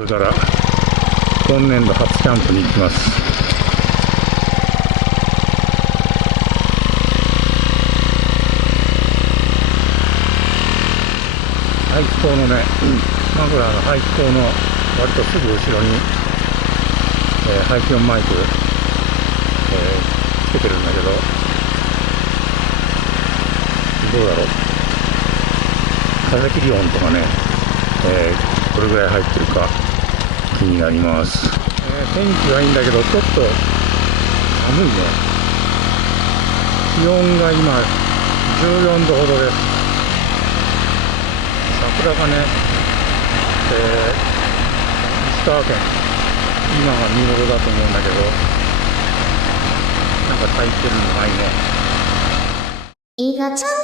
これから今年度初キャンプに行きます。排気口のね、マフラーの排気口の割とすぐ後ろに、排気音マイク、つけてるんだけど、どうだろう、風切り音とかね、どれぐらい入ってるか気になります。天気はいいんだけど、ちょっと寒いね。気温が今14度ほどです。桜がね、石川県、今が見頃だと思うんだけど、なんか咲いてるのないね。いがチャンネル。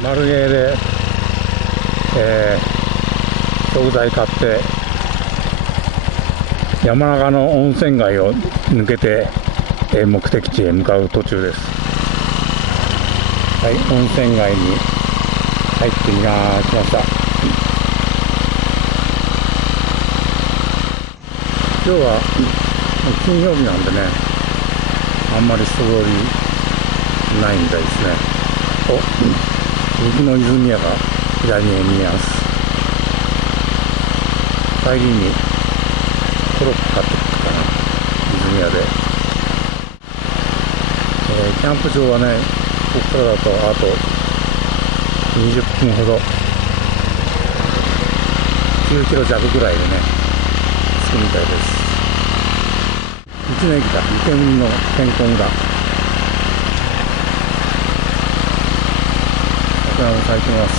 丸芸で、食材買って山中の温泉街を抜けて、目的地へ向かう途中です。はい、温泉街に入ってきました。今日は金曜日なんでね、あんまり人通りないみたいですね。雪の泉屋が左に見えます。帰りにコロッケ買ってくるかな、泉屋で。キャンプ場はね、ここからだとあと20分ほど、9キロ弱ぐらいでね、着くみたいです。道の駅だ、池海の健康村。桜も咲いてます。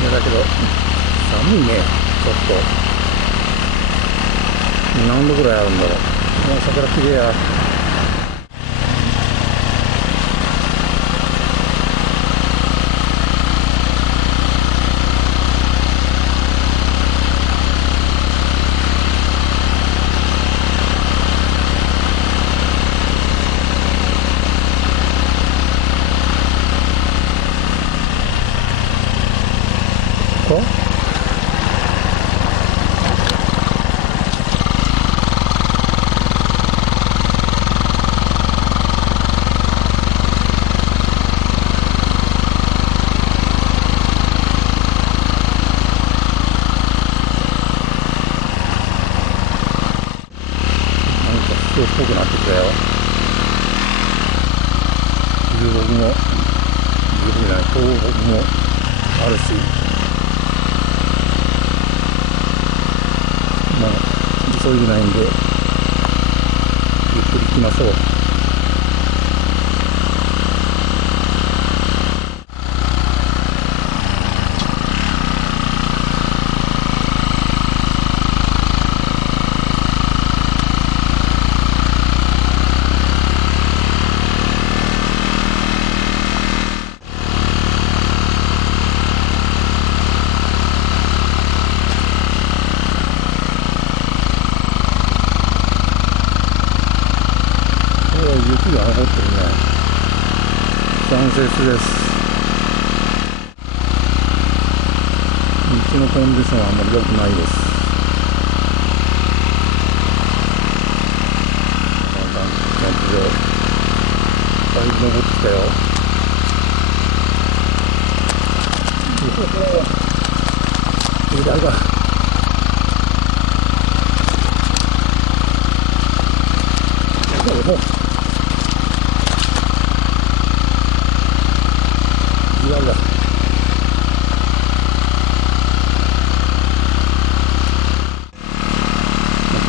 いやだけど寒いね。ちょっと何度ぐらいあるんだろう。もう桜きれいや。っぽくなってきたよ。東北もあるし、まあ急いでないんでゆっくり行きましょう。雪が残ってるね。残雪です。道のコンディションはあんまり良くないです。キャンプ場だいぶ登ってきたよ。枝が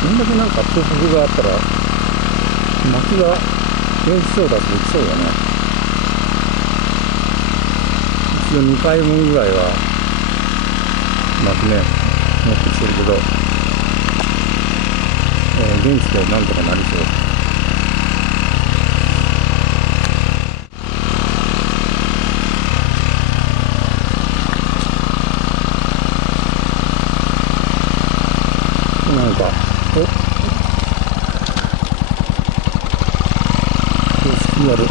こんだけなんか空腹があったら薪が元気そうだしできそうだね。一応2回分ぐらいはまくね持ってきてるけど、元気でなんとかなりそう。なんか薄くなる。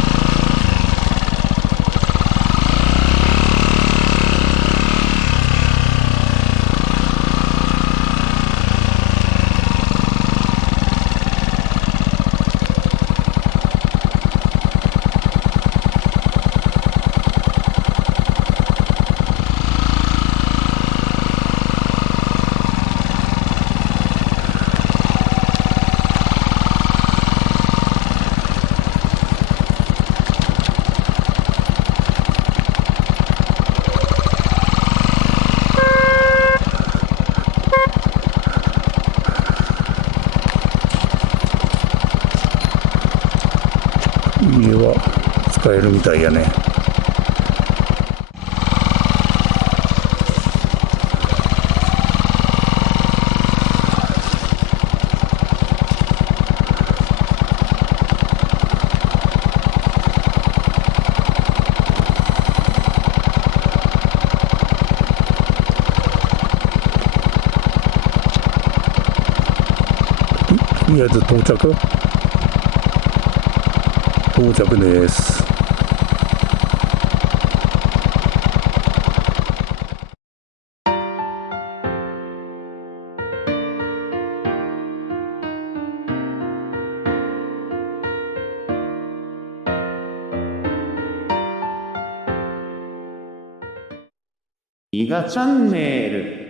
家は使えるみたいやね。とりあえず到着です。伊賀チャンネル。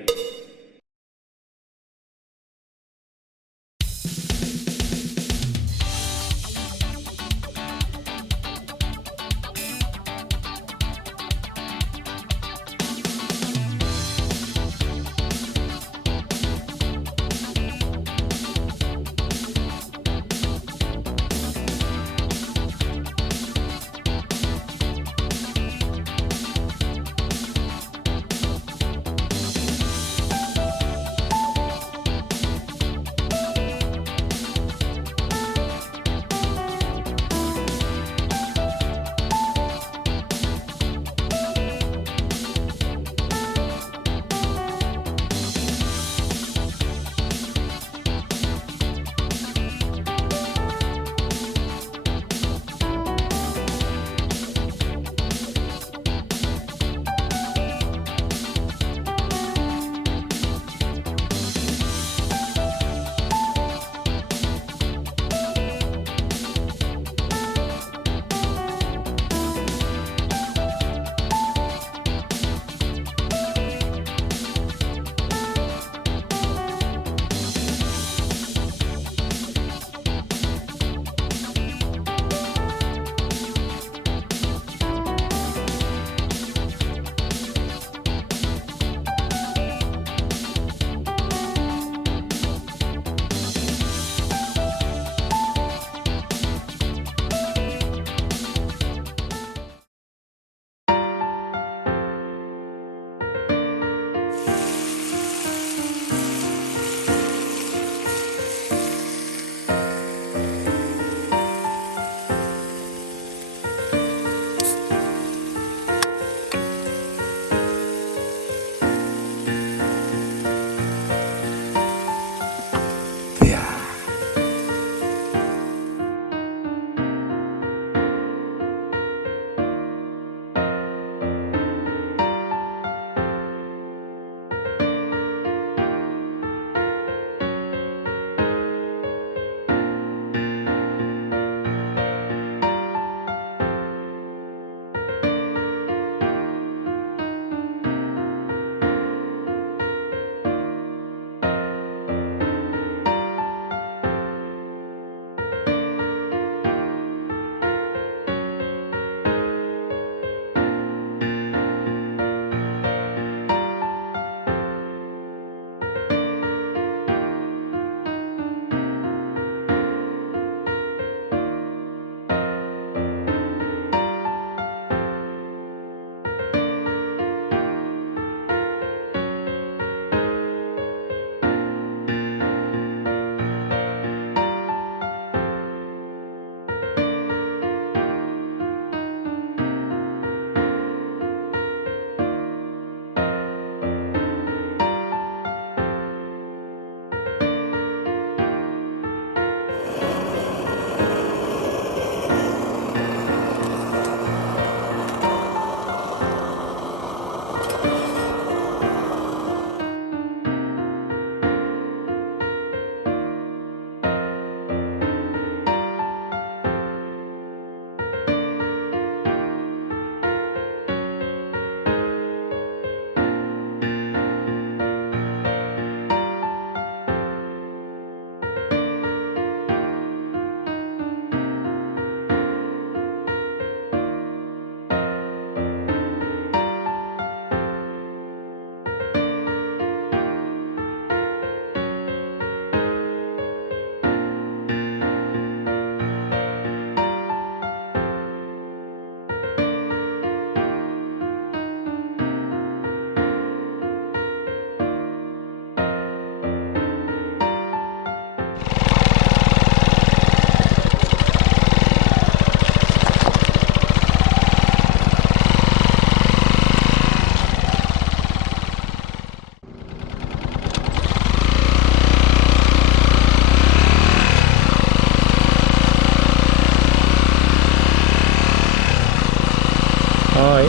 はい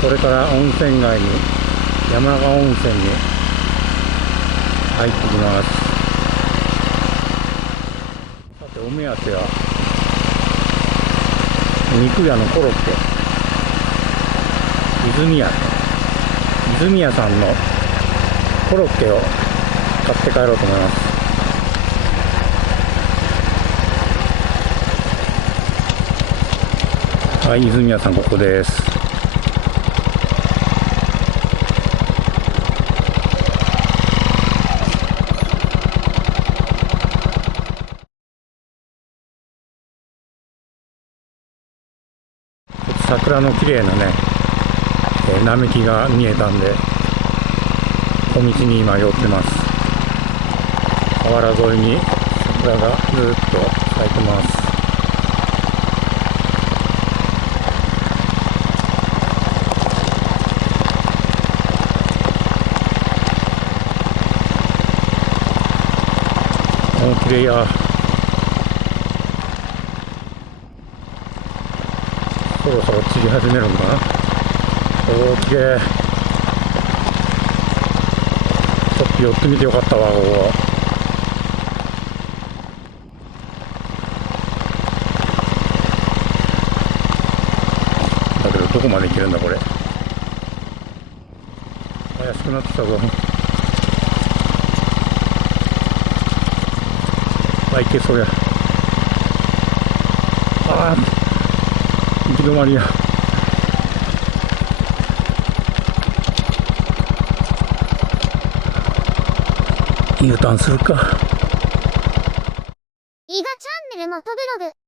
これから温泉街に山中温泉に入ってきます。さてお目当ては肉屋のコロッケ泉屋さんのコロッケを買って帰ろうと思います。はい、泉屋さんここです。桜の綺麗なね、並木が見えたんで小道に今寄ってます。河原沿いに桜がずっと咲いてます。綺麗や。そろそろ散り始めるのかな。おー、綺麗。ちょっと寄ってみてよかったわ、ここ。だけどどこまで行けるんだこれ。怪しくなってきたぞ。あ、いけそうや。あー、行き止まりや。U ターンするか。伊賀チャンネルの飛ぶログ。